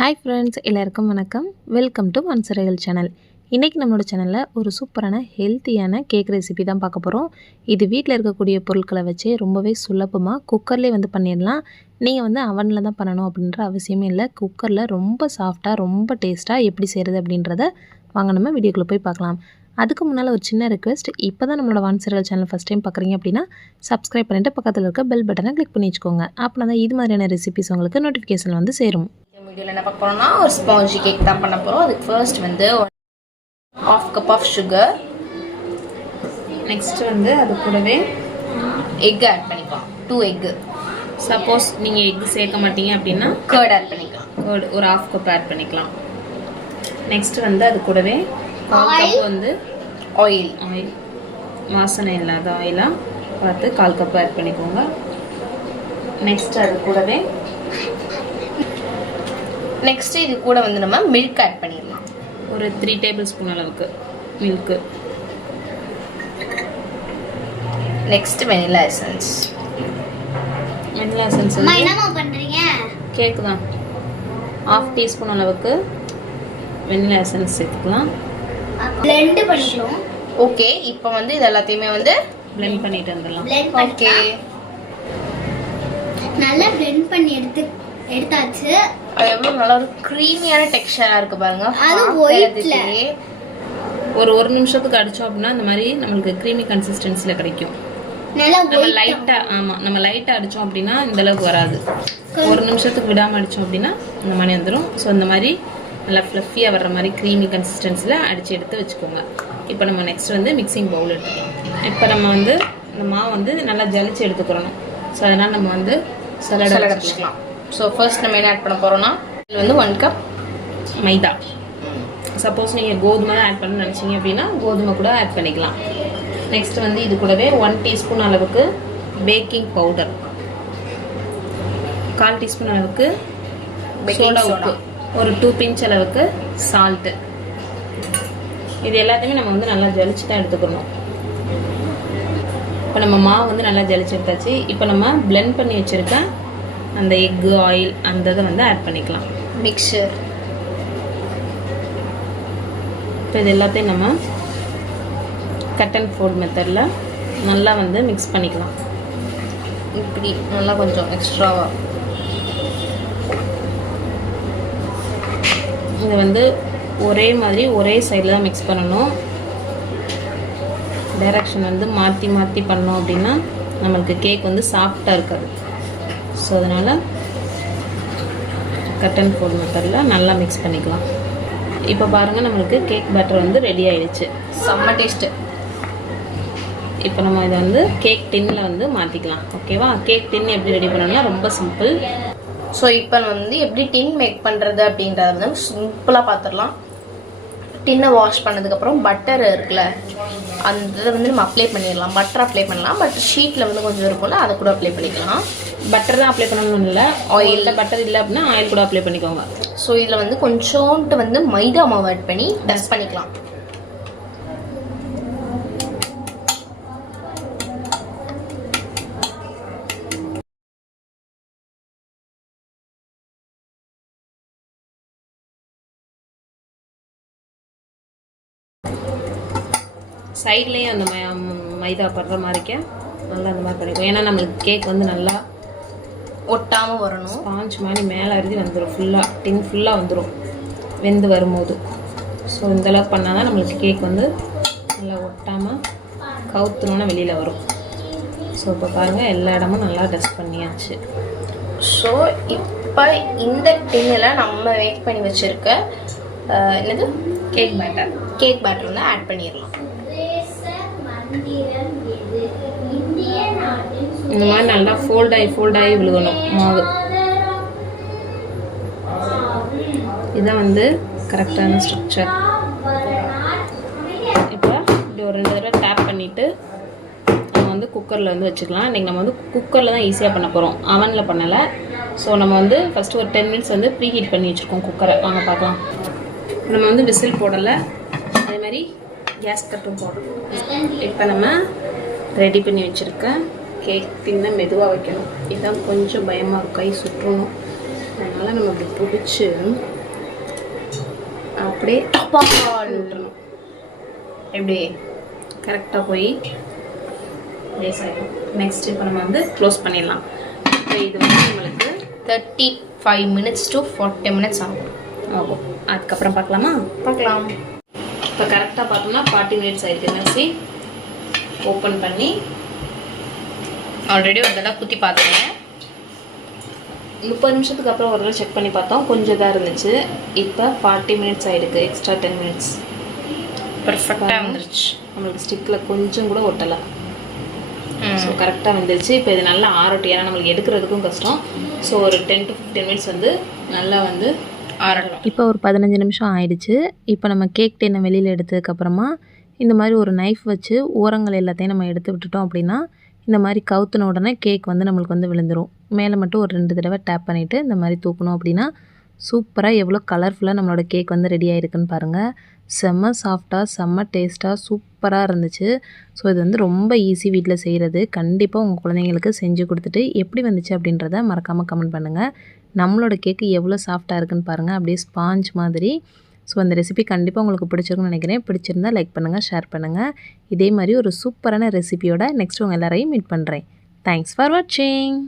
Hi friends எல்லாருக்கும் வணக்கம். Welcome to மன்சரைகள் channel இன்றைக்கி நம்மளோட சேனலில் ஒரு சூப்பரான ஹெல்த்தியான கேக் ரெசிபி தான் பார்க்க போகிறோம் இது வீட்டில் இருக்கக்கூடிய பொருட்களை வச்சு ரொம்பவே சுலபமாக குக்கர்லேயே வந்து பண்ணிடலாம். நீங்கள் வந்து அவனில் தான் பண்ணணும் அப்படின்ற அவசியமே இல்லை. குக்கரில் ரொம்ப சாஃப்டாக ரொம்ப டேஸ்ட்டாக எப்படி செய்கிறது அப்படின்றத வாங்க நம்ம வீடியோக்குள்ளே போய் பார்க்கலாம். அதுக்கு முன்னால் ஒரு சின்ன ரிக்வெஸ்ட் இப்போ தான் நம்மளோட வான்சரல் சேனல் ஃபஸ்ட் டைம் பார்க்குறீங்க அப்படின்னா சப்ஸ்கிரைப் பண்ணிட்டு பக்கத்தில் இருக்க பெல் பட்டனை கிளிக் பண்ணி வச்சுக்கோங்க. அப்படின்னா தான் இது மாதிரியான ரெசிபிஸ் உங்களுக்கு நோட்டிஃபிகேஷன் வந்து சேரும். வீடியோவில் என்ன பார்க்க போகிறோம்னா ஒரு ஸ்பாஞ்சி கேக் தான் பண்ண போகிறோம் அதுக்கு ஃபர்ஸ்ட் வந்து half cup of sugar next வந்து அது கூடவே எக் ஆட் பண்ணிக்கலாம். டூ எக்கு சப்போஸ் நீங்கள் எக் சேர்க்க மாட்டீங்க அப்படின்னா கர்ட் ஆட் பண்ணிக்கலாம். ஒரு ஒரு ஆஃப் கப் ஆட் பண்ணிக்கலாம். நெக்ஸ்ட் வந்து அது கூடவே கால் கப் வந்து ஆயில் ஆயில் வாசனை இல்லாத ஆயிலாக பார்த்து கால் கப் ஆட் பண்ணிக்கோங்க. நெக்ஸ்ட் அது கூடவே நெக்ஸ்ட் இது கூட வந்து நம்ம மில்க் ஆட் பண்ணிடலாம். ஒரு த்ரீ டேபிள் ஸ்பூன் அளவுக்கு milk next vanilla essence vanilla essence என்னம்மா பண்றீங்க? கேக்கு தான் ஆஃப் டீஸ்பூன் அளவுக்கு வெனிலா எசன்ஸ் சேர்த்துக்கலாம். பிளெண்ட் பண்ணிக்கிறோம் ஓகே இப்போ வந்து இது எல்லாத்தையுமே வந்து பிளெண்ட் பண்ணிட்டு வந்துடலாம். ஓகே பண்ணிக்கலாம். நல்லா பிளெண்ட் பண்ணி எடுத்து எடுத்தாச்சு. எவ்வளோ நல்லா ஒரு க்ரீமியான டெக்ஸ்சராக இருக்கு பாருங்க. அது பார்க்கறதுக்கே. whiteல. ஒரு ஒரு நிமிஷத்துக்கு அடித்தோம் அப்படின்னா இந்த மாதிரி நம்மளுக்கு க்ரீமி கன்சிஸ்டன்சியில் கிடைக்கும். நல்லா நம்ம லைட்டாக ஆமாம் நம்ம லைட்டாக அடித்தோம் அப்படின்னா இந்த அளவுக்கு வராது. ஒரு நிமிஷத்துக்கு விடாமல் அடித்தோம் அப்படின்னா இந்த மாதிரி வந்துடும் ஸோ இந்த மாதிரி நல்லா ஃப்ளஃபியாக வர்ற மாதிரி க்ரீமி கன்சிஸ்டன்சியில் அடித்து எடுத்து வச்சுக்கோங்க. இப்போ நம்ம நெக்ஸ்ட் வந்து மிக்சிங் பவுல் எடுத்துக்கலாம். இப்போ நம்ம வந்து இந்த மாவு வந்து நல்லா ஜலிச்சு எடுத்துக்கிறணும் ஸோ அதனால் நம்ம வந்து சலாட் அடிச்சுக்கலாம் ஸோ ஃபர்ஸ்ட் நம்ம என்ன ஆட் பண்ண போகிறோம்னா இது வந்து ஒன் கப் மைதா. சப்போஸ் நீங்கள் கோதுமை தான் ஆட் பண்ண நினச்சிங்க அப்படின்னா கோதுமை கூட ஆட் பண்ணிக்கலாம். நெக்ஸ்ட் வந்து இது கூடவே ஒன் டீஸ்பூன் அளவுக்கு பேக்கிங் பவுடர் கால் டீஸ்பூன் அளவுக்கு சோடா. உப்பு. ஒரு டூ பிஞ்ச் அளவுக்கு சால்ட்டு இது எல்லாத்தையுமே நம்ம வந்து நல்லா ஜலிச்சு தான் எடுத்துக்கணும். இப்போ நம்ம மாவு வந்து நல்லா ஜலிச்சு எடுத்தாச்சு. இப்போ நம்ம blend பண்ணி வச்சுருக்க அந்த எக்கு ஆயில் அந்த இதை வந்து ஆட் பண்ணிக்கலாம். மிக்சர் இப்போ இது எல்லாத்தையும் நம்ம கட் அண்ட் ஃபோல்ட் மெத்தடில் நல்லா வந்து மிக்ஸ் பண்ணிக்கலாம். இப்படி நல்லா கொஞ்சம் எக்ஸ்ட்ராவா இது வந்து ஒரே மாதிரி ஒரே சைடில் தான் மிக்ஸ் பண்ணணும். டைரக்ஷன் வந்து மாற்றி மாற்றி பண்ணோம் அப்படின்னா நம்மளுக்கு கேக் வந்து சாஃப்டாக இருக்காது. ஸோ அதனால் கட் அண்ட் ஃபோல்ட் மெத்தடில் நல்லா மிக்ஸ் பண்ணிக்கலாம். இப்போ பாருங்கள் நம்மளுக்கு கேக் பேட்டர் வந்து ரெடி ஆயிடுச்சு. செம்ம டேஸ்ட்டு இப்போ நம்ம இதை வந்து கேக் டின்னில் வந்து மாற்றிக்கலாம் ஓகேவா கேக் டின் எப்படி ரெடி பண்ணணும்னா ரொம்ப சிம்பிள் ஸோ இப்போ வந்து எப்படி டின் மேக் பண்ணுறது அப்படின்றத வந்து சிம்பிளாக பார்த்துடலாம் டின்னை வாஷ் பண்ணதுக்கப்புறம் பட்டர் இருக்குல்ல அந்த இதை வந்து நம்ம அப்ளை பண்ணிடலாம். பட்டர் அப்ளை பண்ணலாம். பட் ஷீட்டில் வந்து கொஞ்சம் இருக்கும்ல அதை கூட அப்ளை பண்ணிக்கலாம். பட்டர் தான் அப்ளை பண்ணணும்னு இல்லை. ஆயிலில் பட்டர் இல்லை அப்படின்னா ஆயில் கூட அப்ளை பண்ணிக்கோங்க. ஸோ இதில் வந்து கொஞ்சோண்டு வந்து மைதா மாவு ஆட் பண்ணி டஸ்ட் பண்ணிக்கலாம். சைட்லேயும் அந்த மை- மைதா படுற மாதிரிக்க நல்லா அந்த மாதிரி பண்ணிக்கோ. ஏன்னா நம்மளுக்கு கேக் வந்து நல்லா ஒட்டாமல் வரணும். ஸ்பாஞ்ச் மாதிரி மேலே அருதி வந்துடும் ஃபுல்லாக டின் ஃபுல்லாக வந்துடும் வெந்து வரும்போது. ஸோ இந்தளவுக்கு பண்ணால் தான் நம்மளுக்கு கேக் வந்து நல்லா ஒட்டாமல் கவுத்துனோன்னா வெளியில் வரும். ஸோ இப்போ பாருங்கள் எல்லா இடமும் நல்லா டஸ்ட் பண்ணியாச்சு. ஸோ இப்போ இந்த டின்னில் நம்ம வெயிட் பண்ணி வச்சுருக்க என்னது? கேக் பேட்டர் கேக் பேட்டர் வந்து ஆட் பண்ணிடலாம் இந்த மாதிரி நல்லா ஃபோல்ட் ஆகி ஃபோல்ட் ஆகி விழுகணும் மாவு. இதுதான் வந்து கரெக்டான ஸ்ட்ரக்சர் இப்போ இப்படி ஒரு ரெண்டு தடவை டேப் பண்ணிவிட்டு நம்ம வந்து குக்கரில் வந்து வச்சுக்கலாம். இன்றைக்கி நம்ம வந்து குக்கரில் தான் ஈஸியாக பண்ண போகிறோம் அவனில் பண்ணலை. ஸோ நம்ம வந்து ஃபஸ்ட்டு ஒரு டென் மினிட்ஸ் வந்து ப்ரீ ஹீட் பண்ணி வச்சுருக்கோம் குக்கரை வாங்க பார்க்கலாம். நம்ம வந்து விசில் போடலை. அதே மாதிரி கேஸ் கட்டும் போடணும் இப்போ நம்ம ரெடி பண்ணி வச்சுருக்க கேக் தின்ன மெதுவாக வைக்கணும். இதுதான் கொஞ்சம் பயமாக இருக்கும். கை சுற்றணும். அதனால் நம்ம இப்படி பிடிச்சி அப்படியே விட்டுறணும். எப்படி கரெக்டாக போய் லேஸ் ஆகிடும் நெக்ஸ்ட் இப்போ நம்ம வந்து க்ளோஸ் பண்ணிடலாம். இப்போ இது வந்து நம்மளுக்கு thirty five minutes to forty minutes ஆகும். ஆகும். அதுக்கப்புறம் பார்க்கலாமா? பார்க்கலாம். இப்போ கரெக்டாக பார்த்தோம்னா ஃபார்ட்டி மினிட்ஸ் ஆயிருக்கு. மெர்சி ஓப்பன் பண்ணி ஆல்ரெடி ஒரு தடவை குத்தி பார்த்துருக்கேன் முப்பது நிமிஷத்துக்கு அப்புறம் ஒரு தடவை செக் பண்ணி பார்த்தோம். கொஞ்சம் தான் இருந்துச்சு. இப்போ ஃபார்ட்டி மினிட்ஸ் ஆயிருக்கு. எக்ஸ்ட்ரா டென் மினிட்ஸ் பர்ஃபெக்டாக வந்துருச்சு. நம்மளுக்கு ஸ்டிக்கில் கொஞ்சம் கூட ஒட்டலை. ஸோ கரெக்டாக வந்துருச்சு. இப்போ இது நல்லா ஆறட்டும். ஏன்னா நம்மளுக்கு எடுக்கிறதுக்கும் கஷ்டம். ஸோ ஒரு டென் டு ஃபிஃப்டீன் மினிட்ஸ் வந்து நல்லா வந்து ஆறட்டும். இப்போ ஒரு பதினஞ்சு நிமிஷம் ஆயிடுச்சு. இப்போ நம்ம கேக் டென்னை வெளியில் எடுத்ததுக்கப்புறமா இந்த மாதிரி ஒரு நைஃப் வச்சு ஓரங்கள் எல்லாத்தையும் நம்ம எடுத்து விட்டுட்டோம் அப்படின்னா இந்த மாதிரி கவுத்துன உடனே கேக் வந்து நம்மளுக்கு வந்து விழுந்துடும் மேலே மட்டும் ஒரு ரெண்டு தடவை டேப் பண்ணிவிட்டு இந்த மாதிரி தூக்கணும் அப்படின்னா சூப்பராக எவ்வளோ கலர்ஃபுல்லாக நம்மளோட கேக் வந்து ரெடி ஆகிருக்குன்னு பாருங்கள் செம்ம சாஃப்டாக செம்ம டேஸ்ட்டாக சூப்பராக இருந்துச்சு. ஸோ இது வந்து ரொம்ப ஈஸி வீட்டில் செய்கிறது கண்டிப்பாக உங்கள் குழந்தைங்களுக்கு செஞ்சு கொடுத்துட்டு எப்படி வந்துச்சு அப்படின்றத மறக்காமல் கமெண்ட் பண்ணுங்கள் நம்மளோட கேக்கு எவ்வளோ சாஃப்டாக இருக்குன்னு பாருங்கள் அப்படியே ஸ்பாஞ்ச் மாதிரி. ஸோ அந்த ரெசிபி கண்டிப்பாக உங்களுக்கு பிடிச்சிருக்குன்னு நினைக்கிறேன். பிடிச்சிருந்தா லைக் பண்ணுங்கள் ஷேர் பண்ணுங்கள் இதே மாதிரி ஒரு சூப்பரான ரெசிபியோட நெக்ஸ்ட் உங்கள் எல்லாரையும் மீட் பண்ணுறேன் தேங்க்ஸ் ஃபார் வாட்சிங்